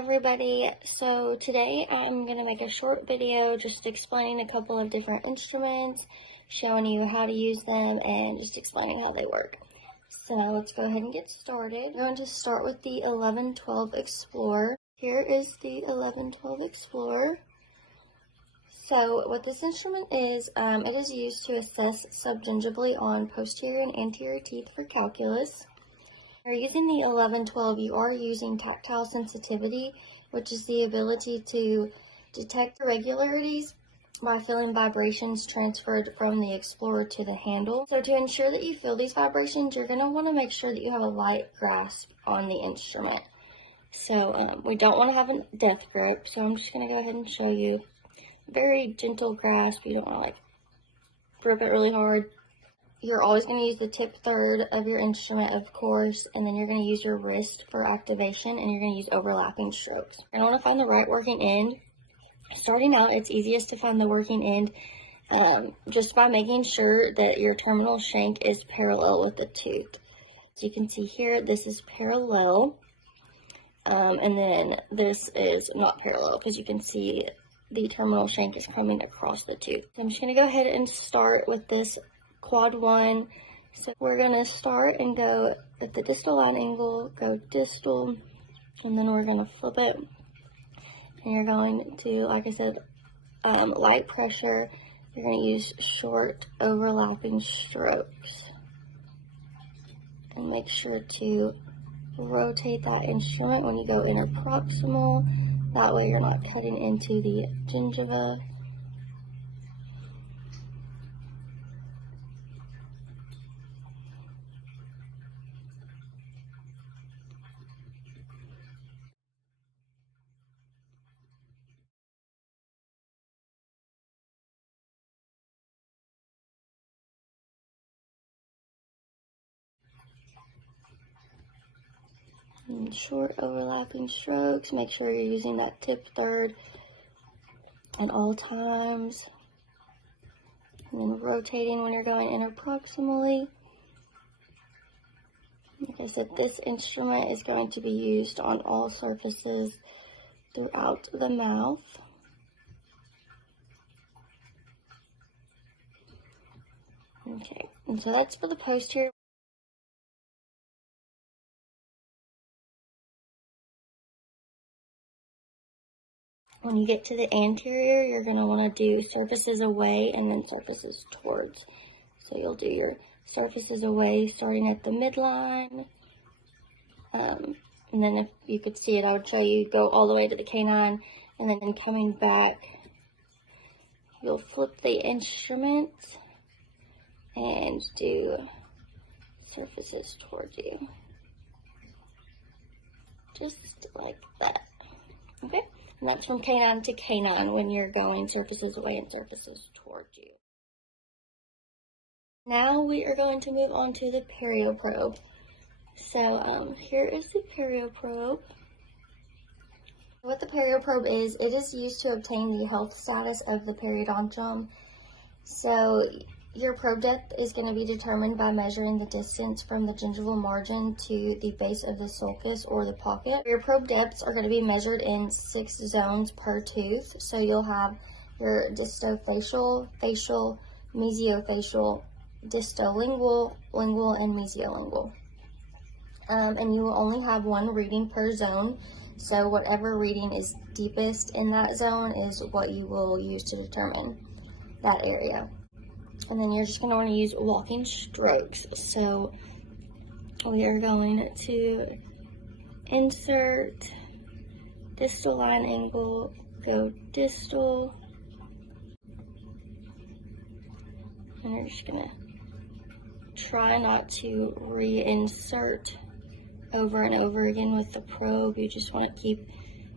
everybody. So today I'm going to make a short video just explaining a couple of different instruments, showing you how to use them, and just explaining how they work. So let's go ahead and get started. I'm going to start with the 1112 Explorer. Here is the 1112 Explorer. So what this instrument is, it is used to assess subgingivally on posterior and anterior teeth for calculus. When you're using the 1112, you are using tactile sensitivity, which is the ability to detect irregularities by feeling vibrations transferred from the Explorer to the handle. So to ensure that you feel these vibrations, you're going to want to make sure that you have a light grasp on the instrument. So we don't want to have a death grip, so I'm just going to go ahead and show you a very gentle grasp. You don't want to like grip it really hard. You're always going to use the tip third of your instrument, of course, and then you're going to use your wrist for activation, and you're going to use overlapping strokes. You're going to want to find the right working end. Starting out, it's easiest to find the working end just by making sure that your terminal shank is parallel with the tooth. So you can see here, this is parallel, and then this is not parallel because you can see the terminal shank is coming across the tooth. So I'm just going to go ahead and start with this quad 1. So we're going to start and go at the distal line angle, go distal, and then we're going to flip it. And you're going to, like I said, light pressure. You're going to use short overlapping strokes. And make sure to rotate that instrument when you go interproximal. That way you're not cutting into the gingiva. And short overlapping strokes. Make sure you're using that tip third at all times. And then rotating when you're going interproximally. Like I said, this instrument is going to be used on all surfaces throughout the mouth. Okay, and so that's for the posterior. When you get to the anterior, you're going to want to do surfaces away and then surfaces towards. So you'll do your surfaces away starting at the midline. And then if you could see it, I would show you go all the way to the canine, and then coming back, you'll flip the instrument and do surfaces towards you. Just like that. Okay? And that's from canine to canine when you're going surfaces away and surfaces towards you. Now we are going to move on to the perioprobe. So here is the perioprobe. What the perioprobe is, it is used to obtain the health status of the periodontium. So your probe depth is going to be determined by measuring the distance from the gingival margin to the base of the sulcus or the pocket. Your probe depths are going to be measured in 6 zones per tooth. So you'll have your distofacial, facial, mesiofacial, distolingual, lingual, and mesiolingual. And you will only have one reading per zone. So whatever reading is deepest in that zone is what you will use to determine that area. And then you're just going to want to use walking strokes. So we are going to insert distal line angle, go distal, and you're just going to try not to reinsert over and over again with the probe. You just want to keep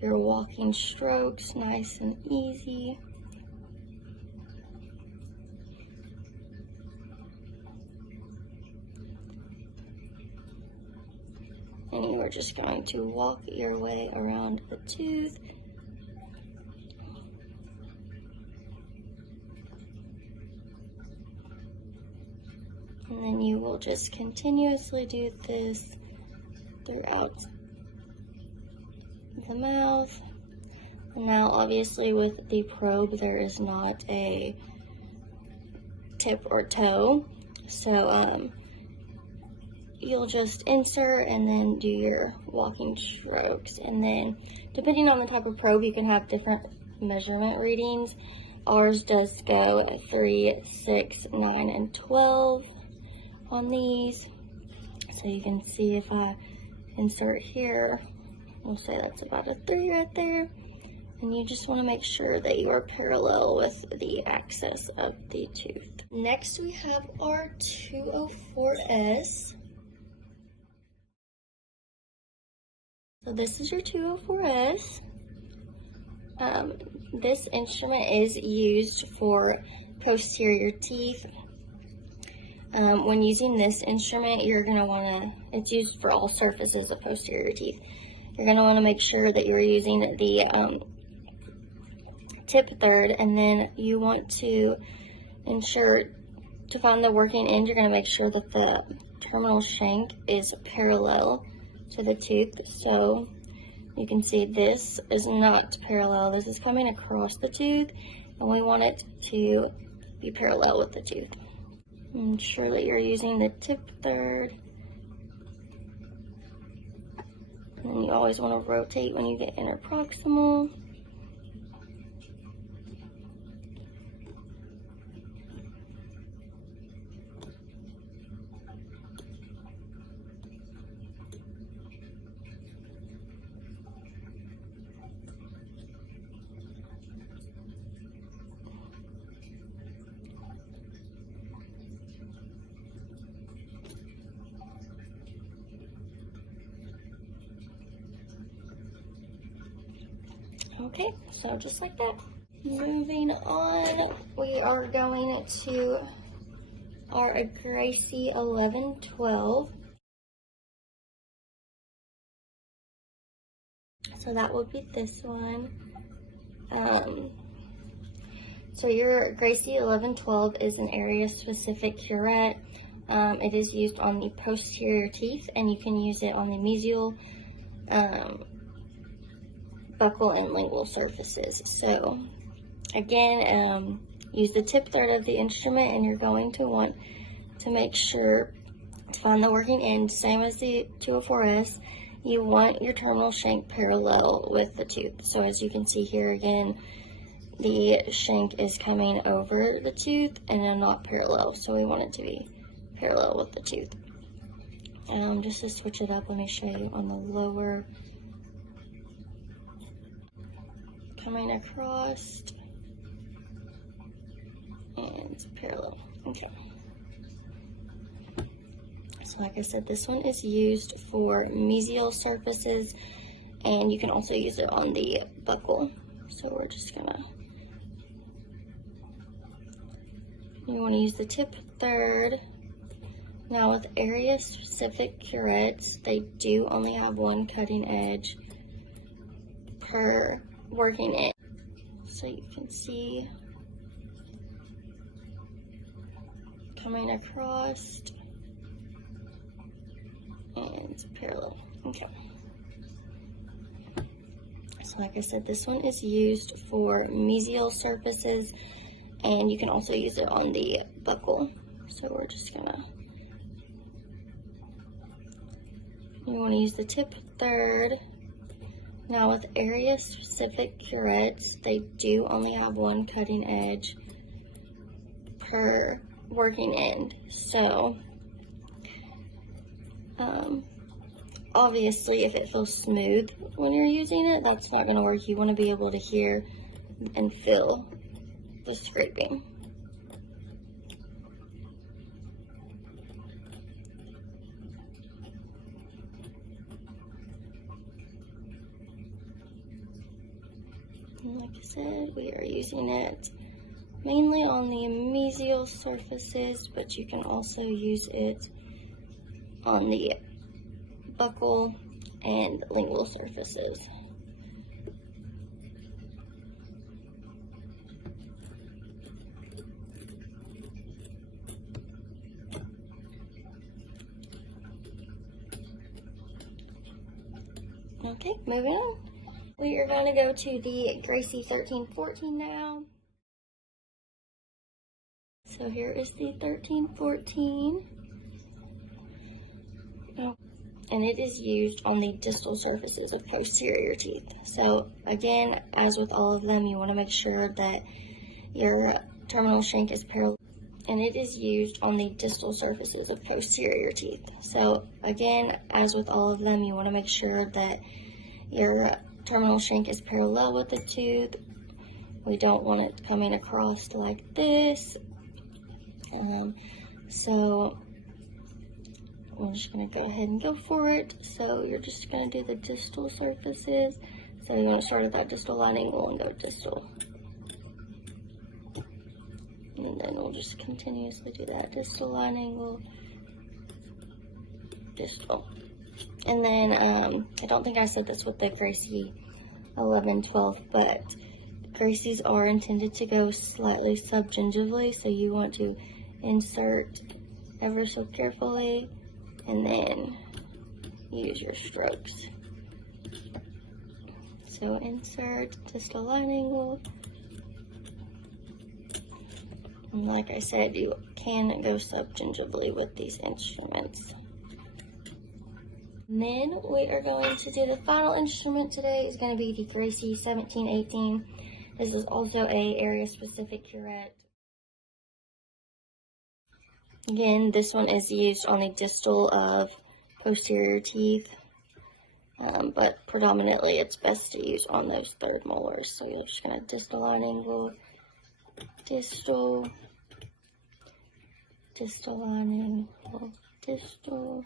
your walking strokes nice and easy. And you are just going to walk your way around the tooth. And then you will just continuously do this throughout the mouth. And now obviously with the probe there is not a tip or toe, so you'll just insert and then do your walking strokes. And then depending on the type of probe, you can have different measurement readings. Ours does go at 3, 6, 9, and 12 on these. So you can see if I insert here, we'll say that's about a 3 right there. And you just want to make sure that you are parallel with the axis of the tooth. Next we have our 204S. So this is your 204S. This instrument is used for posterior teeth. When using this instrument, you're going to want to, it's used for all surfaces of posterior teeth. You're going to want to make sure that you're using the tip third, and then you want to ensure, to find the working end, you're going to make sure that the terminal shank is parallel to the tooth. So you can see this is not parallel. This is coming across the tooth, and we want it to be parallel with the tooth. Ensure that you're using the tip third. And then you always want to rotate when you get interproximal. Okay, so just like that. Moving on, we are going to our Gracie 1112. So that would be this one. So your Gracie 1112 is an area-specific curette. It is used on the posterior teeth, and you can use it on the mesial, buccal, and lingual surfaces. So again, use the tip third of the instrument, and you're going to want to make sure to find the working end, same as the 204S. You want your terminal shank parallel with the tooth. So as you can see here again, the shank is coming over the tooth and not parallel, so we want it to be parallel with the tooth. Just to switch it up, let me show you on the lower, coming across and parallel. Okay. So like I said, this one is used for mesial surfaces, and you can also use it on the buccal. So we're just gonna, you want to use the tip third. Now with area specific curettes, they do only have one cutting edge per working end. So you can see coming across and parallel. Okay. So like I said, this one is used for mesial surfaces, and you can also use it on the buccal. So we're just gonna, you want to use the tip third. Now with area specific curettes, they do only have one cutting edge per working end. So obviously if it feels smooth when you're using it, that's not going to work. You want to be able to hear and feel the scraping. And like I said, we are using it mainly on the mesial surfaces, but you can also use it on the buccal and lingual surfaces. Okay, moving on. We are going to go to the Gracie 1314 now. So here is the 1314. Oh. And it is used on the distal surfaces of posterior teeth. So again, as with all of them, you want to make sure that your terminal shank is parallel. And it is used on the distal surfaces of posterior teeth. So again, as with all of them, you want to make sure that your terminal shank is parallel with the tooth. We don't want it coming across like this. So I'm just going to go ahead and go for it. So you're just going to do the distal surfaces. So you want to start at that distal line angle and go distal. And then we'll just continuously do that distal line angle, distal. And then, I don't think I said this with the Gracie 11/12, but Gracies are intended to go slightly subgingivally, so you want to insert ever so carefully and then use your strokes. So insert distal line angle. And like I said, you can go subgingivally with these instruments. And then we are going to do the final instrument today. Is going to be the Gracie 1718. This is also a area-specific curette. Again, this one is used on the distal of posterior teeth, but predominantly it's best to use on those third molars. So you're just going to distal line angle, distal, distal line angle, distal.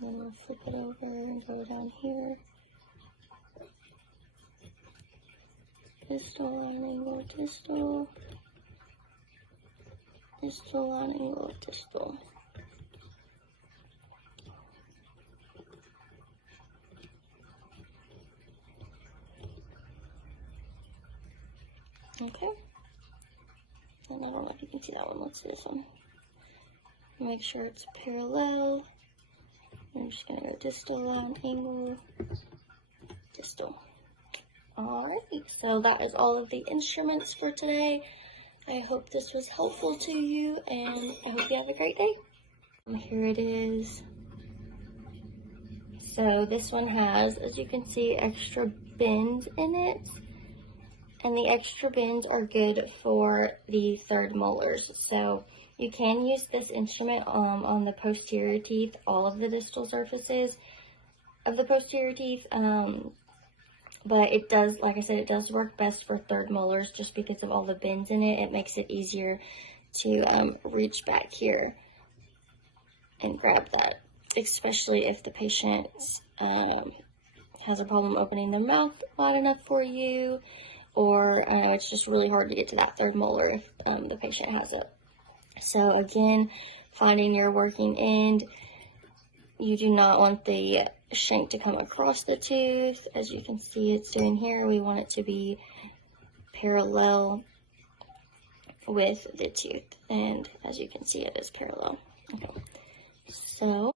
And then we'll flip it over and go down here. Distal line angle, distal. Distal line angle, distal. Okay. And I don't know if you can see that one. Let's do this one. Make sure it's parallel. I'm just going to go distal line angle, distal. Alright, so that is all of the instruments for today. I hope this was helpful to you, and I hope you have a great day. Here it is. So this one has, as you can see, extra bends in it. And the extra bends are good for the third molars. So you can use this instrument on the posterior teeth, all of the distal surfaces of the posterior teeth. But it does, like I said, it does work best for third molars just because of all the bends in it. It makes it easier to reach back here and grab that, especially if the patient has a problem opening their mouth wide enough for you, or it's just really hard to get to that third molar if the patient has it. So again, finding your working end, you do not want the shank to come across the tooth. As you can see it's doing here, we want it to be parallel with the tooth, and as you can see it is parallel. Okay. So